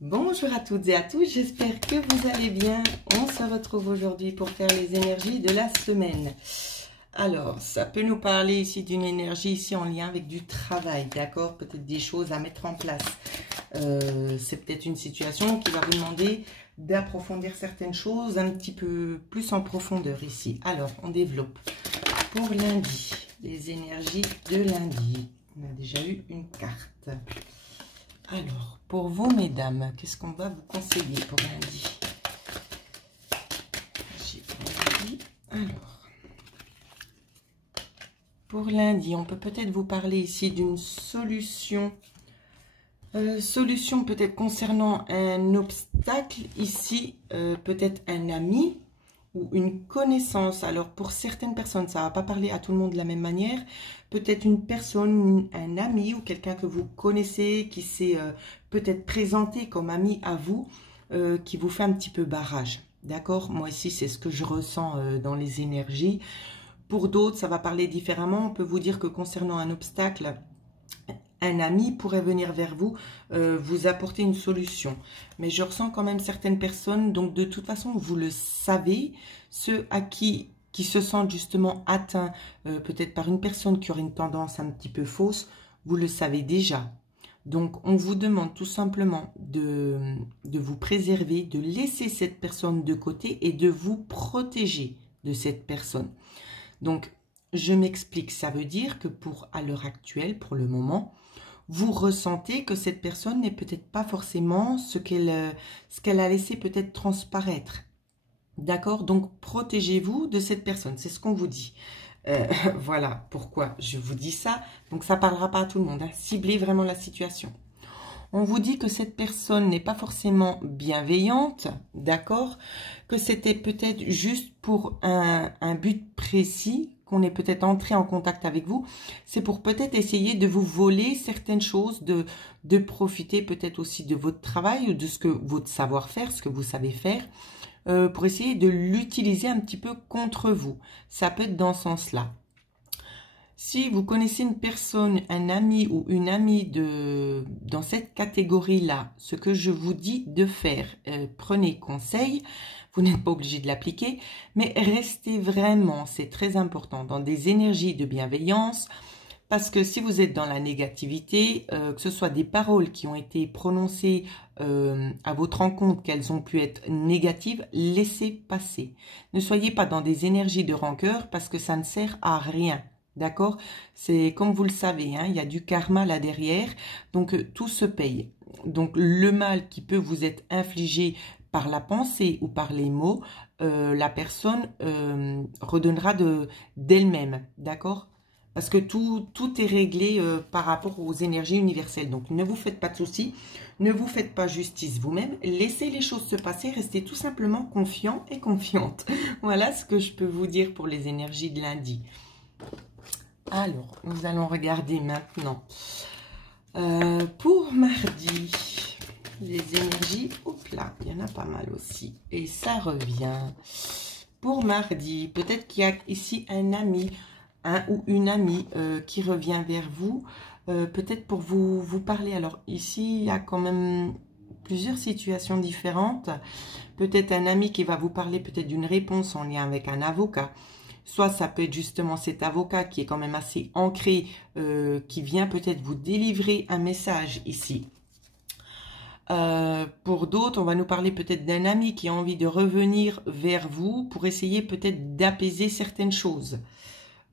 Bonjour à toutes et à tous, j'espère que vous allez bien. On se retrouve aujourd'hui pour faire les énergies de la semaine. Alors, ça peut nous parler ici d'une énergie ici en lien avec du travail, d'accord? Peut-être des choses à mettre en place. C'est peut-être une situation qui va vous demander d'approfondir certaines choses un petit peu plus en profondeur ici. Alors, on développe. Pour lundi, les énergies de lundi. On a déjà eu une carte. Alors, pour vous, mesdames, qu'est-ce qu'on va vous conseiller pour lundi? Alors, pour lundi, on peut peut-être vous parler ici d'une solution. Solution peut-être concernant un obstacle ici, peut-être un ami ou une connaissance. Alors, pour certaines personnes, ça ne va pas parler à tout le monde de la même manière. Peut-être une personne, un ami ou quelqu'un que vous connaissez qui s'est peut-être présenté comme ami à vous, qui vous fait un petit peu barrage. D'accord? Moi ici, c'est ce que je ressens dans les énergies. Pour d'autres, ça va parler différemment. On peut vous dire que concernant un obstacle, un ami pourrait venir vers vous, vous apporter une solution. Mais je ressens quand même certaines personnes, donc de toute façon, vous le savez, ceux à qui se sentent justement atteints, peut-être par une personne qui aurait une tendance un petit peu fausse, vous le savez déjà. Donc, on vous demande tout simplement de vous préserver, de laisser cette personne de côté et de vous protéger de cette personne. Donc, je m'explique, ça veut dire que à l'heure actuelle, pour le moment, vous ressentez que cette personne n'est peut-être pas forcément ce qu'elle a laissé peut-être transparaître. D'accord? Donc, protégez-vous de cette personne. C'est ce qu'on vous dit. Voilà pourquoi je vous dis ça. Donc, ça ne parlera pas à tout le monde. Hein. Ciblez vraiment la situation. On vous dit que cette personne n'est pas forcément bienveillante. D'accord? Que c'était peut-être juste pour un but précis, qu'on est peut-être entré en contact avec vous, c'est pour peut-être essayer de vous voler certaines choses, de profiter peut-être aussi de votre travail ou de votre savoir-faire, ce que vous savez faire, pour essayer de l'utiliser un petit peu contre vous. Ça peut être dans ce sens-là. Si vous connaissez une personne, un ami ou une amie dans cette catégorie-là, ce que je vous dis de faire, prenez conseil. Vous n'êtes pas obligé de l'appliquer, mais restez vraiment, c'est très important, dans des énergies de bienveillance, parce que si vous êtes dans la négativité, que ce soit des paroles qui ont été prononcées à votre encontre, qu'elles ont pu être négatives, laissez passer. Ne soyez pas dans des énergies de rancœur, parce que ça ne sert à rien. D'accord? C'est comme vous le savez, hein, il y a du karma là derrière, donc tout se paye. Donc le mal qui peut vous être infligé par la pensée ou par les mots, la personne redonnera d'elle-même, d'accord? Parce que tout est réglé par rapport aux énergies universelles. Donc ne vous faites pas de soucis, ne vous faites pas justice vous-même, laissez les choses se passer, restez tout simplement confiant et confiante. Voilà ce que je peux vous dire pour les énergies de lundi. Alors, nous allons regarder maintenant pour mardi, les énergies, hop là, il y en a pas mal aussi, et ça revient. Pour mardi, peut-être qu'il y a ici un ami, un ou une amie qui revient vers vous, peut-être pour vous parler. Alors ici, il y a quand même plusieurs situations différentes. Peut-être un ami qui va vous parler peut-être d'une réponse en lien avec un avocat. Soit ça peut être justement cet avocat qui est quand même assez ancré, qui vient peut-être vous délivrer un message ici. Pour d'autres, on va nous parler peut-être d'un ami qui a envie de revenir vers vous pour essayer peut-être d'apaiser certaines choses.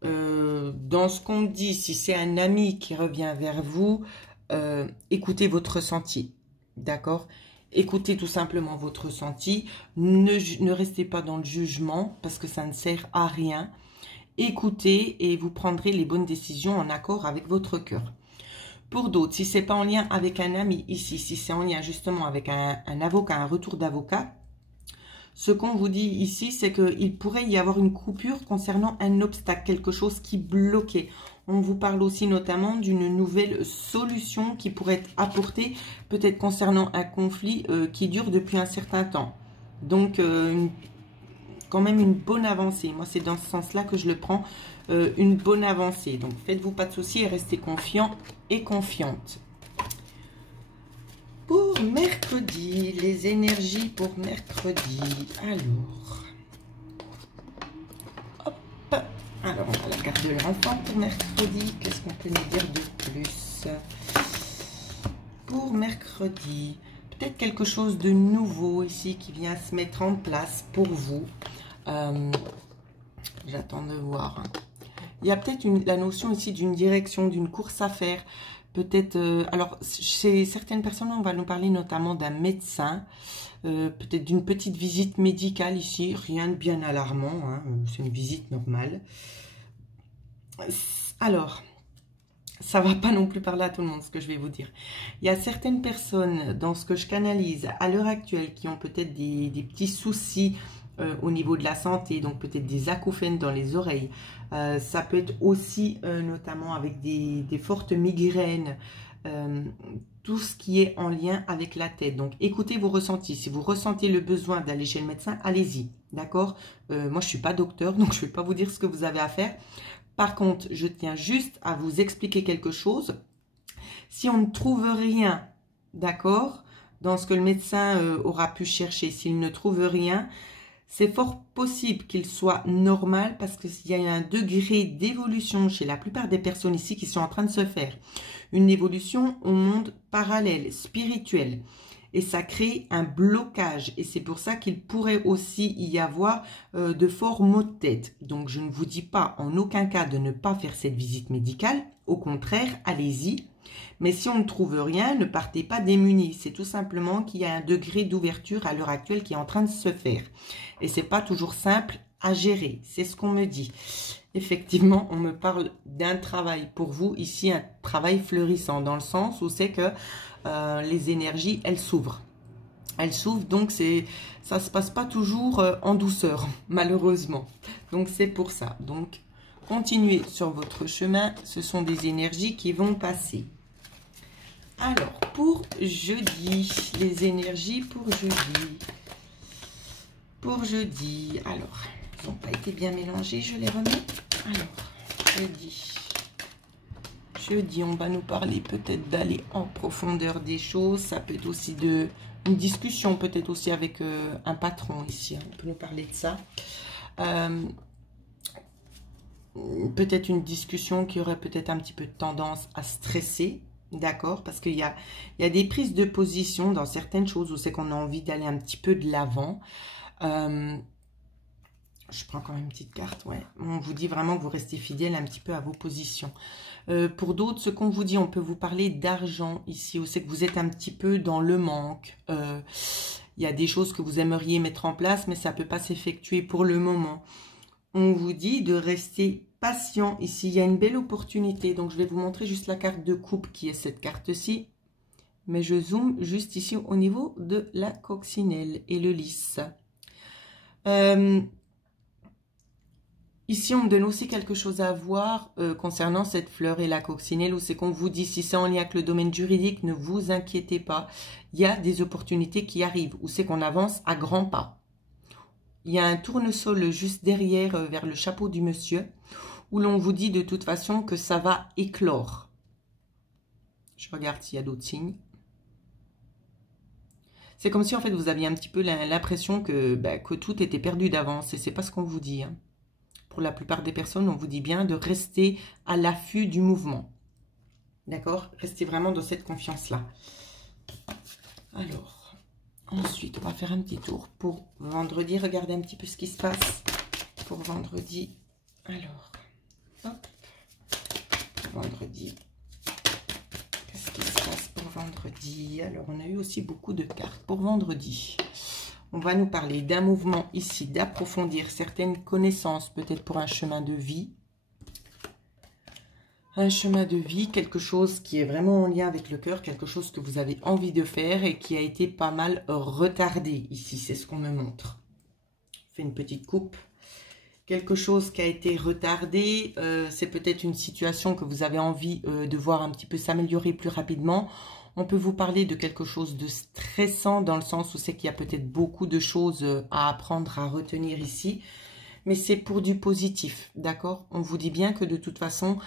Dans ce qu'on dit, si c'est un ami qui revient vers vous, écoutez votre ressenti, d'accord? Écoutez tout simplement votre ressenti, ne restez pas dans le jugement parce que ça ne sert à rien. Écoutez et vous prendrez les bonnes décisions en accord avec votre cœur. Pour d'autres, si ce n'est pas en lien avec un ami ici, si c'est en lien justement avec un avocat, un retour d'avocat, ce qu'on vous dit ici, c'est qu'il pourrait y avoir une coupure concernant un obstacle, quelque chose qui bloquait. On vous parle aussi notamment d'une nouvelle solution qui pourrait être apportée, peut-être concernant un conflit qui dure depuis un certain temps. Donc, quand même une bonne avancée. Moi, c'est dans ce sens-là que je le prends, une bonne avancée. Donc, faites-vous pas de soucis et restez confiants et confiantes. Pour mercredi, les énergies pour mercredi. Alors, on a la carte de l'enfant pour mercredi. Qu'est-ce qu'on peut nous dire de plus pour mercredi? Peut-être quelque chose de nouveau ici qui vient se mettre en place pour vous. J'attends de voir. Il y a peut-être la notion ici d'une direction, d'une course à faire. Peut-être, alors chez certaines personnes, on va nous parler notamment d'un médecin, peut-être d'une petite visite médicale ici, rien de bien alarmant, hein, c'est une visite normale. Alors, ça va pas non plus parler à tout le monde ce que je vais vous dire. Il y a certaines personnes dans ce que je canalise à l'heure actuelle qui ont peut-être des petits soucis au niveau de la santé, donc peut-être des acouphènes dans les oreilles. Ça peut être aussi notamment avec des fortes migraines, tout ce qui est en lien avec la tête. Donc écoutez vos ressentis. Si vous ressentez le besoin d'aller chez le médecin, allez-y, d'accord? Moi je suis pas docteur, donc je vais pas vous dire ce que vous avez à faire. Par contre, je tiens juste à vous expliquer quelque chose. Si on ne trouve rien, d'accord, dans ce que le médecin aura pu chercher, s'il ne trouve rien, c'est fort possible qu'il soit normal parce qu'il y a un degré d'évolution chez la plupart des personnes ici qui sont en train de se faire. Une évolution au monde parallèle, spirituel. Et ça crée un blocage. Et c'est pour ça qu'il pourrait aussi y avoir de forts maux de tête. Donc, je ne vous dis pas en aucun cas de ne pas faire cette visite médicale. Au contraire, allez-y. Mais si on ne trouve rien, ne partez pas démunis. C'est tout simplement qu'il y a un degré d'ouverture à l'heure actuelle qui est en train de se faire. Et c'est pas toujours simple à gérer. C'est ce qu'on me dit. Effectivement, on me parle d'un travail pour vous. Ici, un travail fleurissant dans le sens où c'est que les énergies, elles s'ouvrent. Elles s'ouvrent, donc ça se passe pas toujours en douceur, malheureusement. Donc, c'est pour ça. Donc, continuez sur votre chemin. Ce sont des énergies qui vont passer. Alors, pour jeudi, les énergies pour jeudi. Pour jeudi, alors, ils n'ont pas été bien mélangés, je les remets. Alors, jeudi. Jeudi, on va nous parler peut-être d'aller en profondeur des choses. Ça peut être aussi une discussion, peut-être aussi avec un patron ici. On peut nous parler de ça. Peut-être une discussion qui aurait peut-être un petit peu de tendance à stresser. D'accord, parce qu'il y a des prises de position dans certaines choses où c'est qu'on a envie d'aller un petit peu de l'avant. Je prends quand même une petite carte, ouais. On vous dit vraiment que vous restez fidèle un petit peu à vos positions. Pour d'autres, ce qu'on vous dit, on peut vous parler d'argent ici, où c'est que vous êtes un petit peu dans le manque. Il y a des choses que vous aimeriez mettre en place, mais ça ne peut pas s'effectuer pour le moment. On vous dit de rester patient ici. Il y a une belle opportunité. Donc, je vais vous montrer juste la carte de coupe qui est cette carte-ci. Mais je zoome juste ici au niveau de la coccinelle et le lys. Ici, on me donne aussi quelque chose à voir concernant cette fleur et la coccinelle, où c'est qu'on vous dit, si c'est en lien avec le domaine juridique, ne vous inquiétez pas. Il y a des opportunités qui arrivent, où c'est qu'on avance à grands pas. Il y a un tournesol juste derrière vers le chapeau du monsieur, où l'on vous dit de toute façon que ça va éclore. Je regarde s'il y a d'autres signes. C'est comme si en fait vous aviez un petit peu l'impression que tout était perdu d'avance, et c'est pas ce qu'on vous dit. Hein. Pour la plupart des personnes, on vous dit bien de rester à l'affût du mouvement. D'accord? Restez vraiment dans cette confiance-là. Alors... Ensuite, on va faire un petit tour pour vendredi. Regardez un petit peu ce qui se passe pour vendredi. Alors, hop. Vendredi. Qu'est-ce qui se passe pour vendredi? Alors, on a eu aussi beaucoup de cartes pour vendredi. On va nous parler d'un mouvement ici, d'approfondir certaines connaissances, peut-être pour un chemin de vie. Un chemin de vie, quelque chose qui est vraiment en lien avec le cœur, quelque chose que vous avez envie de faire et qui a été pas mal retardé ici, c'est ce qu'on me montre. Je fais une petite coupe. Quelque chose qui a été retardé, c'est peut-être une situation que vous avez envie de voir un petit peu s'améliorer plus rapidement. On peut vous parler de quelque chose de stressant dans le sens où c'est qu'il y a peut-être beaucoup de choses à apprendre, à retenir ici. Mais c'est pour du positif, d'accord? On vous dit bien que de toute façon,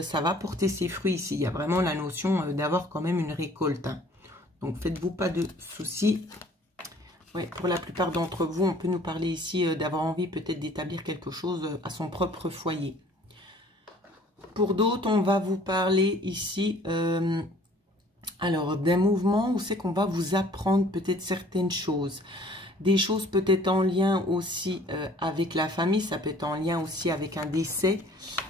ça va porter ses fruits ici. Il y a vraiment la notion d'avoir quand même une récolte. Hein. Donc, faites-vous pas de soucis. Ouais, pour la plupart d'entre vous, on peut nous parler ici d'avoir envie peut-être d'établir quelque chose à son propre foyer. Pour d'autres, on va vous parler ici, alors, d'un mouvement où c'est qu'on va vous apprendre peut-être certaines choses. Des choses peut-être en lien aussi avec la famille, ça peut être en lien aussi avec un décès.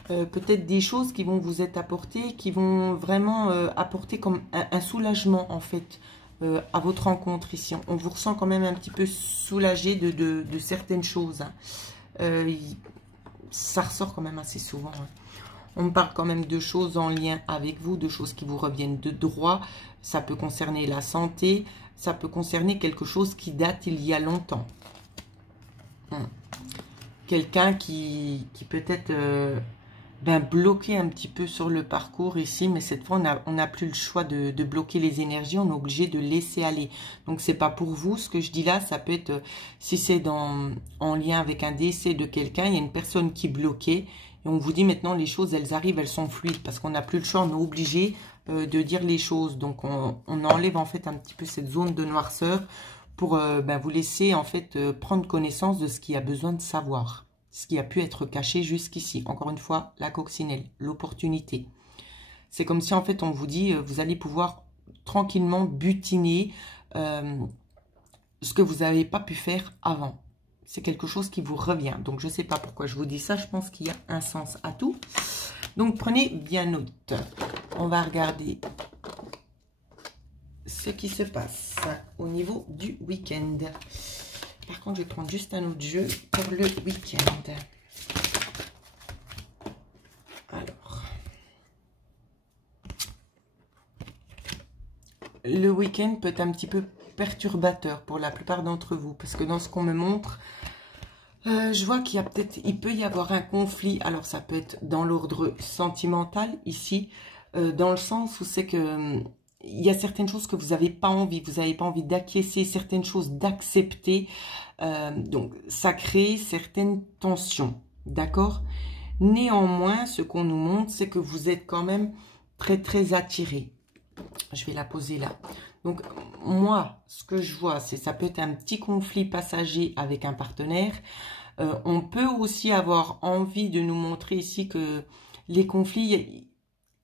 Peut-être des choses qui vont vous être apportées, qui vont vraiment apporter comme un soulagement en fait à votre rencontre ici. On vous ressent quand même un petit peu soulagé de certaines choses. Hein. Ça ressort quand même assez souvent. Hein. On me parle quand même de choses en lien avec vous, de choses qui vous reviennent de droit. Ça peut concerner la santé, ça peut concerner quelque chose qui date il y a longtemps. Quelqu'un qui peut-être bloqué un petit peu sur le parcours ici, mais cette fois on n'a plus le choix de bloquer les énergies, on est obligé de laisser aller. Donc c'est pas pour vous, ce que je dis là, ça peut être, si c'est en lien avec un décès de quelqu'un, il y a une personne qui est bloquée, et on vous dit maintenant les choses, elles arrivent, elles sont fluides, parce qu'on n'a plus le choix, on est obligé de dire les choses. Donc on enlève en fait un petit peu cette zone de noirceur pour vous laisser en fait prendre connaissance de ce qu'il y a besoin de savoir, ce qui a pu être caché jusqu'ici. Encore une fois, la coccinelle, l'opportunité. C'est comme si en fait on vous dit, vous allez pouvoir tranquillement butiner ce que vous n'avez pas pu faire avant. C'est quelque chose qui vous revient. Donc je ne sais pas pourquoi je vous dis ça, je pense qu'il y a un sens à tout. Donc prenez bien note. On va regarder ce qui se passe au niveau du week-end. Par contre, je vais prendre juste un autre jeu pour le week-end. Alors, le week-end peut être un petit peu perturbateur pour la plupart d'entre vous, parce que dans ce qu'on me montre, je vois qu'il y a il peut y avoir un conflit. Alors, ça peut être dans l'ordre sentimental ici, dans le sens où c'est que il y a certaines choses que vous n'avez pas envie, d'acquiescer, certaines choses d'accepter. Donc, ça crée certaines tensions, d'accord? Néanmoins, ce qu'on nous montre, c'est que vous êtes quand même très, très attirés. Je vais la poser là. Donc, moi, ce que je vois, c'est ça peut être un petit conflit passager avec un partenaire. On peut aussi avoir envie de nous montrer ici que les conflits,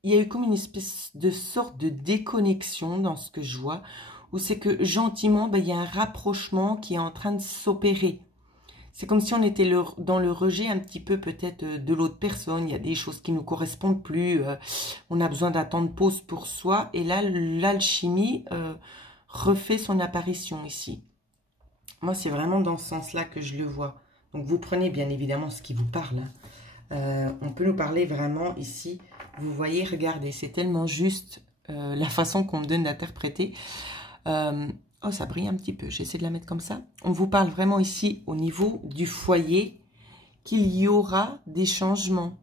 il y a eu comme une espèce de sorte de déconnexion dans ce que je vois, où c'est que gentiment, il y a un rapprochement qui est en train de s'opérer. C'est comme si on était dans le rejet un petit peu peut-être de l'autre personne. Il y a des choses qui ne nous correspondent plus. On a besoin d'un temps de pause pour soi. Et là, l'alchimie refait son apparition ici. Moi, c'est vraiment dans ce sens-là que je le vois. Donc, vous prenez bien évidemment ce qui vous parle. On peut nous parler vraiment ici. Vous voyez, regardez, c'est tellement juste la façon qu'on me donne d'interpréter. Oh, ça brille un petit peu. J'essaie de la mettre comme ça. On vous parle vraiment ici au niveau du foyer qu'il y aura des changements.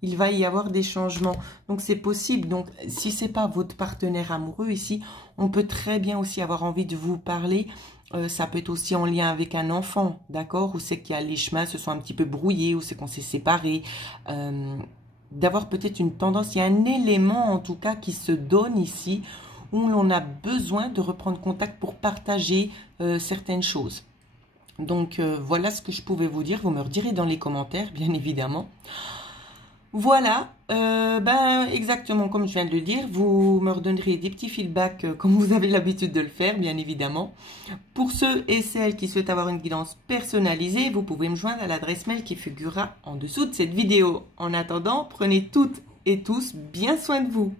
Il va y avoir des changements. Donc, c'est possible. Donc, si ce n'est pas votre partenaire amoureux ici, on peut très bien aussi avoir envie de vous parler. Ça peut être aussi en lien avec un enfant, d'accord? Où c'est qu'il y a les chemins se sont un petit peu brouillés, où c'est qu'on s'est séparés. D'avoir peut-être une tendance, il y a un élément en tout cas qui se donne ici, où l'on a besoin de reprendre contact pour partager certaines choses. Donc, voilà ce que je pouvais vous dire. Vous me redirez dans les commentaires, bien évidemment. Voilà, exactement comme je viens de le dire. Vous me redonnerez des petits feedbacks comme vous avez l'habitude de le faire, bien évidemment. Pour ceux et celles qui souhaitent avoir une guidance personnalisée, vous pouvez me joindre à l'adresse mail qui figurera en dessous de cette vidéo. En attendant, prenez toutes et tous bien soin de vous.